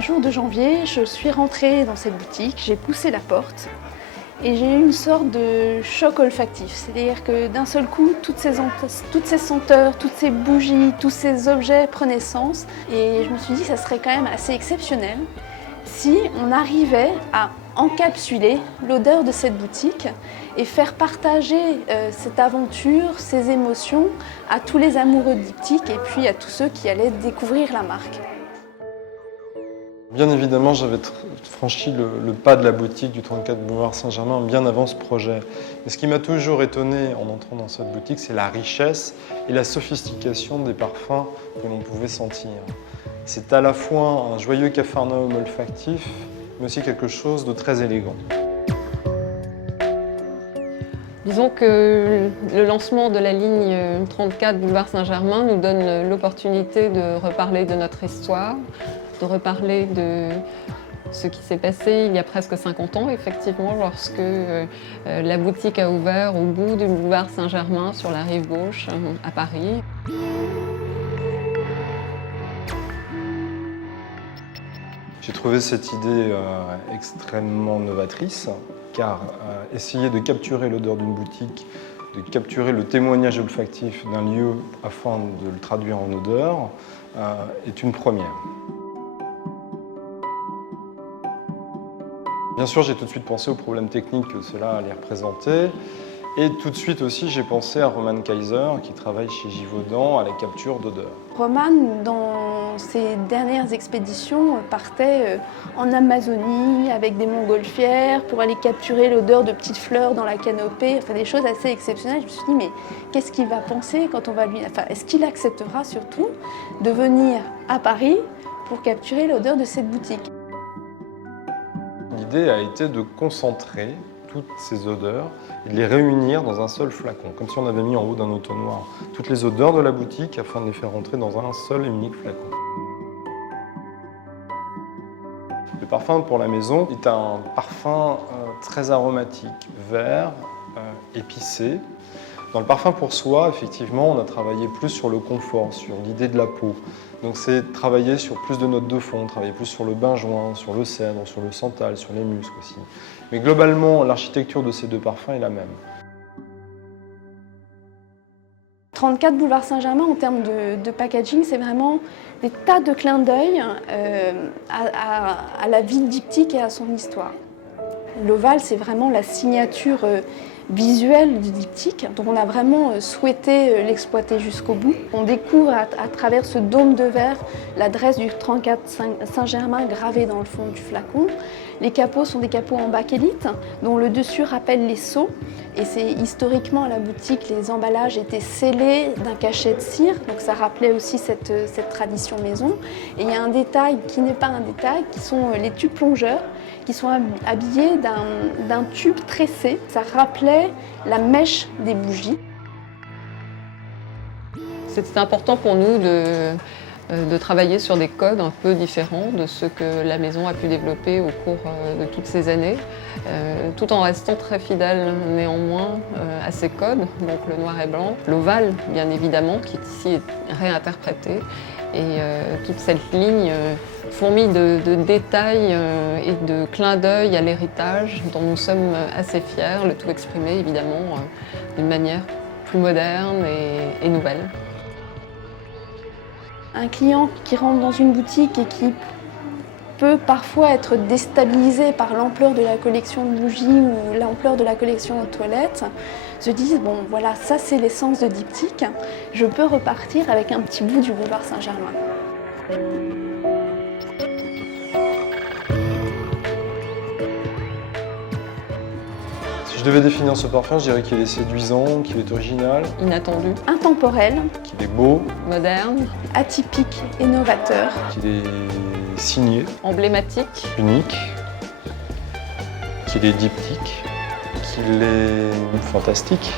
Un jour de janvier, je suis rentrée dans cette boutique, j'ai poussé la porte et j'ai eu une sorte de choc olfactif. C'est-à-dire que d'un seul coup, toutes ces senteurs, toutes ces bougies, tous ces objets prenaient sens. Et je me suis dit que ça serait quand même assez exceptionnel si on arrivait à encapsuler l'odeur de cette boutique et faire partager cette aventure, ces émotions à tous les amoureux de diptyque et puis à tous ceux qui allaient découvrir la marque. Bien évidemment, j'avais franchi le pas de la boutique du 34 boulevard Saint-Germain bien avant ce projet. Mais ce qui m'a toujours étonné en entrant dans cette boutique, c'est la richesse et la sophistication des parfums que l'on pouvait sentir. C'est à la fois un joyeux capharnaüm olfactif, mais aussi quelque chose de très élégant. Disons que le lancement de la ligne 34 boulevard Saint-Germain nous donne l'opportunité de reparler de notre histoire, de reparler de ce qui s'est passé il y a presque 50 ans, effectivement, lorsque la boutique a ouvert au bout du boulevard Saint-Germain, sur la rive gauche, à Paris. J'ai trouvé cette idée extrêmement novatrice, car essayer de capturer l'odeur d'une boutique, de capturer le témoignage olfactif d'un lieu afin de le traduire en odeur, est une première. Bien sûr, j'ai tout de suite pensé aux problèmes techniques que cela allait représenter. Et tout de suite aussi, j'ai pensé à Roman Kaiser, qui travaille chez Givaudan à la capture d'odeur. Roman, dans ses dernières expéditions, partait en Amazonie avec des montgolfières pour aller capturer l'odeur de petites fleurs dans la canopée, enfin des choses assez exceptionnelles. Je me suis dit, mais qu'est-ce qu'il va penser quand on va lui... Enfin, est-ce qu'il acceptera surtout de venir à Paris pour capturer l'odeur de cette boutique? L'idée a été de concentrer toutes ces odeurs et de les réunir dans un seul flacon, comme si on avait mis en haut d'un entonnoir toutes les odeurs de la boutique afin de les faire rentrer dans un seul et unique flacon. Le parfum pour la maison est un parfum très aromatique, vert, épicé. Dans le parfum pour soi, effectivement, on a travaillé plus sur le confort, sur l'idée de la peau. Donc c'est travailler sur plus de notes de fond, travailler plus sur le benjoin, sur le cèdre, sur le santal, sur les muscs aussi. Mais globalement, l'architecture de ces deux parfums est la même. 34 boulevard Saint-Germain, en termes de packaging, c'est vraiment des tas de clins d'œil à la vie de diptyque et à son histoire. L'ovale, c'est vraiment la signature visuelle du diptyque, donc on a vraiment souhaité l'exploiter jusqu'au bout. On découvre à travers ce dôme de verre l'adresse du 34 Saint-Germain gravée dans le fond du flacon. Les capots sont des capots en bakélite, dont le dessus rappelle les sceaux. Et c'est historiquement à la boutique, les emballages étaient scellés d'un cachet de cire, donc ça rappelait aussi cette tradition maison. Et il y a un détail qui n'est pas un détail, qui sont les tubes plongeurs, qui sont habillés d'un tube tressé. Ça rappelait la mèche des bougies. C'était important pour nous de travailler sur des codes un peu différents de ceux que la maison a pu développer au cours de toutes ces années, tout en restant très fidèle néanmoins à ces codes, donc le noir et blanc, l'ovale bien évidemment, qui ici est réinterprété, et toute cette ligne fourmille de détails et de clins d'œil à l'héritage dont nous sommes assez fiers, le tout exprimé évidemment d'une manière plus moderne et nouvelle. Un client qui rentre dans une boutique et qui peut parfois être déstabilisé par l'ampleur de la collection de bougies ou l'ampleur de la collection de toilettes, se dit bon voilà, ça c'est l'essence de diptyque, je peux repartir avec un petit bout du boulevard Saint-Germain. Si je devais définir ce parfum, je dirais qu'il est séduisant, qu'il est original, Inattendu, Intemporel, qu'il est beau, moderne, atypique et novateur. qu'il est signé, emblématique, unique, qu'il est diptyque, qu'il est fantastique.